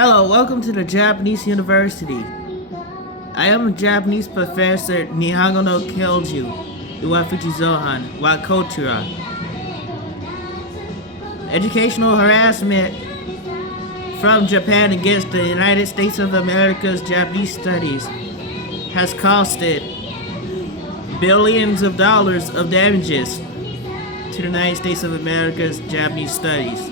Hello, welcome to the Japanese University. I am a Japanese professor, Nihongo no Kyouju, Iwafuchi Zohan, wa Kochura. Educational harassment from Japan against the United States of America's Japanese studies has costed billions of dollars of damages to the United States of America's Japanese studies.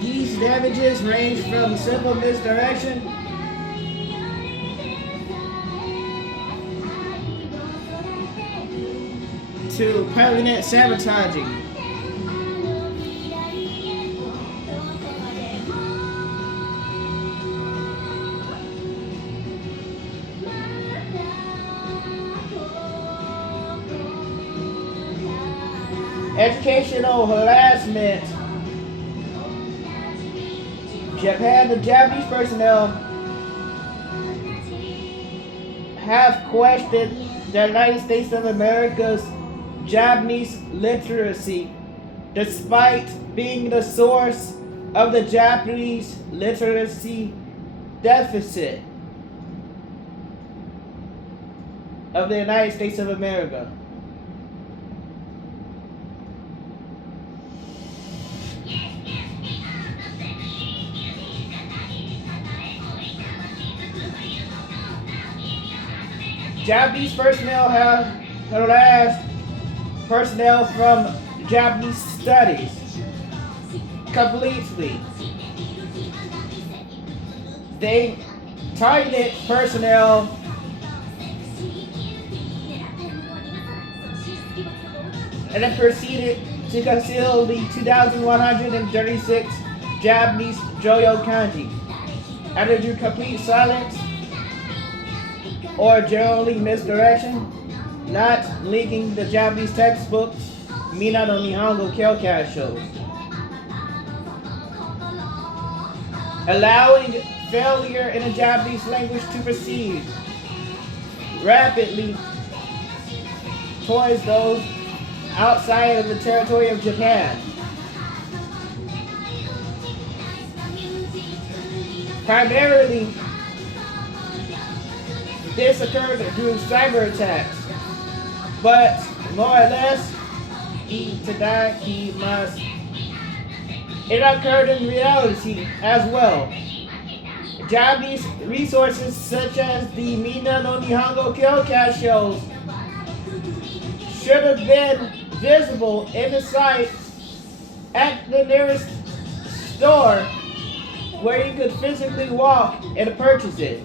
These damages range from simple misdirection to permanent sabotaging. Educational harassment. The Japanese personnel have questioned the United States of America's Japanese literacy, despite being the source of the Japanese literacy deficit of the United States of America. Japanese personnel have harassed personnel from Japanese studies completely. They targeted personnel and then proceeded to conceal the 2,136 Japanese Joyo kanji. Either through complete silence or generally misdirection, not linking the Japanese textbooks, Mina no Nihongo Kyokasho, allowing failure in the Japanese language to proceed rapidly towards those outside of the territory of Japan. Primarily, this occurred through cyber attacks, but more or less, it occurred in reality as well. Japanese resources such as the Mina no Nihongo Kyokasho should have been visible in the site at the nearest store where you could physically walk and purchase it.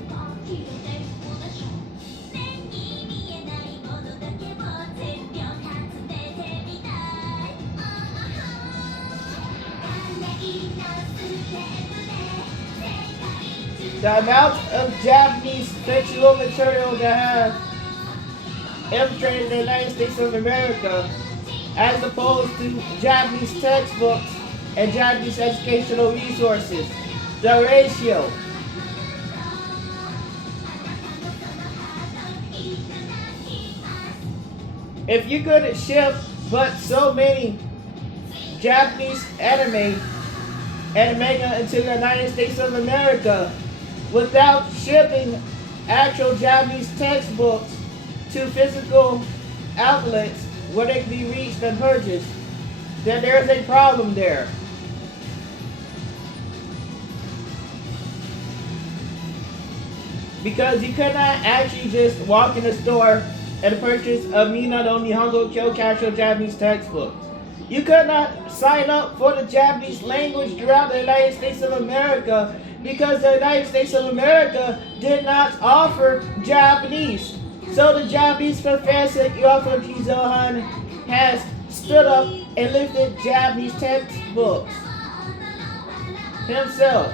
The amount of Japanese sexual material that have infiltrated the United States of America, as opposed to Japanese textbooks and Japanese educational resources, the ratio. If you could ship but so many Japanese anime and manga into the United States of America without shipping actual Japanese textbooks to physical outlets where they can be reached and purchased, then there's a problem there. Because you could not actually just walk in the store and purchase a Mina no Nihongo Kyokasho Japanese textbook. You could not sign up for the Japanese language throughout the United States of America because the United States of America did not offer Japanese. So the Japanese professor Iwafuchi Zohan has stood up and lifted Japanese textbooks himself.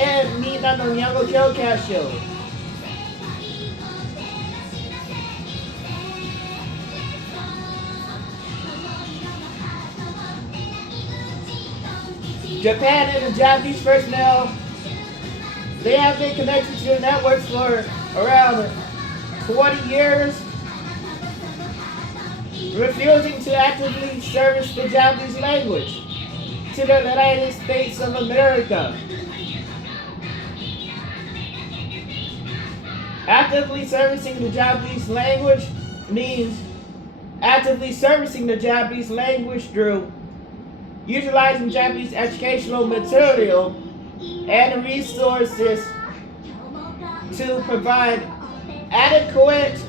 And Mina no Nihongo Kyokasho. Japan and the Japanese personnel, they have been connected to the networks for around 20 years. refusing to actively service the Japanese language. to the United States of America. Actively servicing the Japanese language means actively servicing the Japanese language through utilizing Japanese educational material and resources to provide adequate,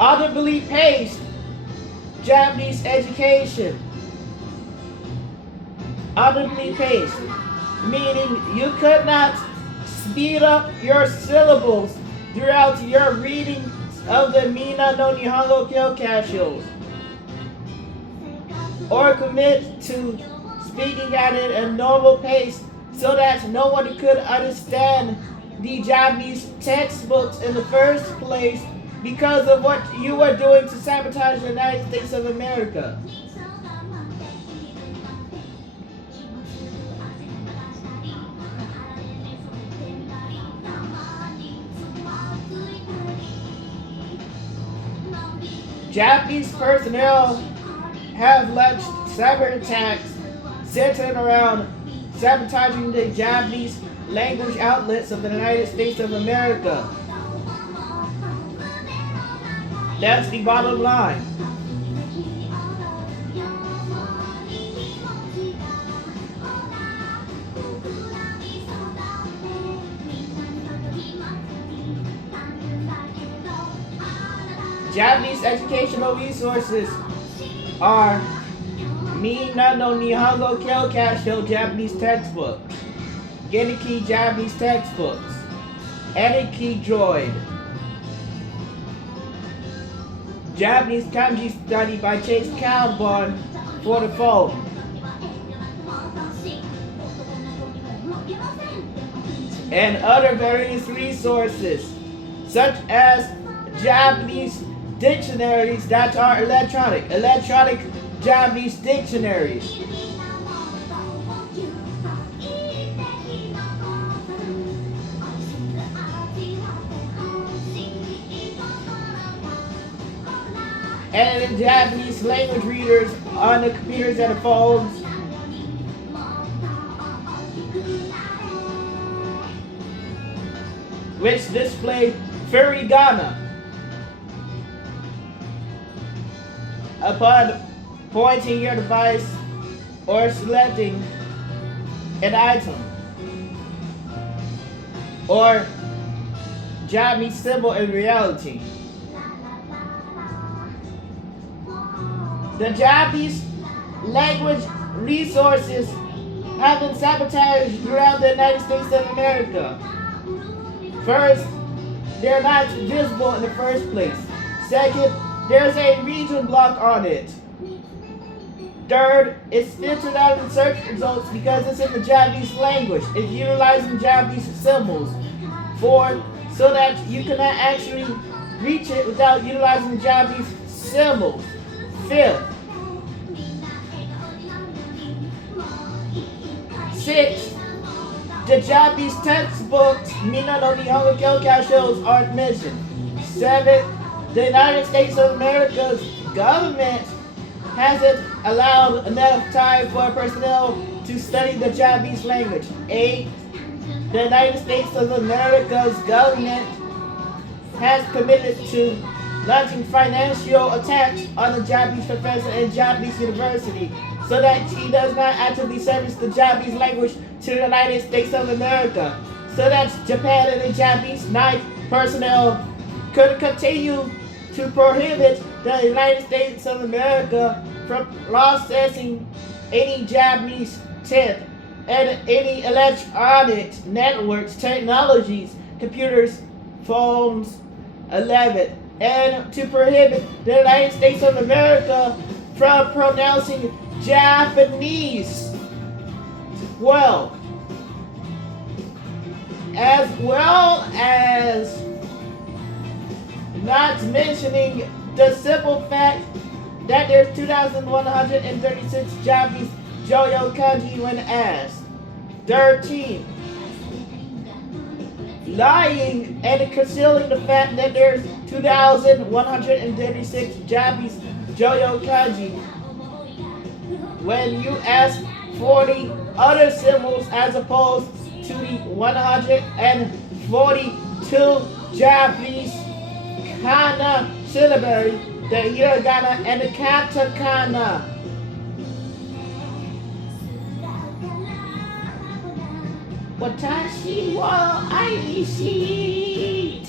audibly paced Japanese education. Audibly paced, meaning you could not speed up your syllables throughout your reading of the Mina no Nihongo Kyokashos, or commit to speaking at it at a normal pace so that no one could understand the Japanese textbooks in the first place because of what you were doing to sabotage the United States of America. Japanese personnel have launched cyber attacks centered around sabotaging the Japanese language outlets of the United States of America. That's the bottom line. Japanese educational resources are Mina no Nihongo Kyokasho Japanese textbook, Geniki Japanese textbooks, Eniki Droid, Japanese kanji study by Chase Calborn for the phone, and other various resources such as Japanese dictionaries that are electronic Japanese dictionaries. And the Japanese language readers on the computers and the phones. Which display furigana upon pointing your device or selecting an item or Japanese symbol in reality. The Japanese language resources have been sabotaged throughout the United States of America. First, they're not visible in the first place. Second, there's a region block on it. Third, it's filtered out in search results because it's in the Japanese language. It's utilizing Japanese symbols. Fourth, so that you cannot actually reach it without utilizing Japanese symbols. Fifth, sixth, the Japanese textbooks, Mina no Nihongo Kyokashos, aren't mentioned. Seventh, the United States of America's government hasn't allowed enough time for personnel to study the Japanese language. 8. The United States of America's government has committed to launching financial attacks on the Japanese professor in Japanese university so that he does not actively service the Japanese language to the United States of America, so that Japan and the Japanese ninth personnel could continue to prohibit the United States of America from processing any Japanese tech and any electronic networks, technologies, computers, phones. 11. And to prohibit the United States of America from pronouncing Japanese. 12. As well as not mentioning the simple fact that there's 2,136 Japanese Joyo kanji when asked. 13. Lying and concealing the fact that there's 2,136 Japanese Joyo kanji when you ask 40 other symbols as opposed to the 142 Japanese kana syllabary, the hiragana and the katakana. Watashi wa aishite.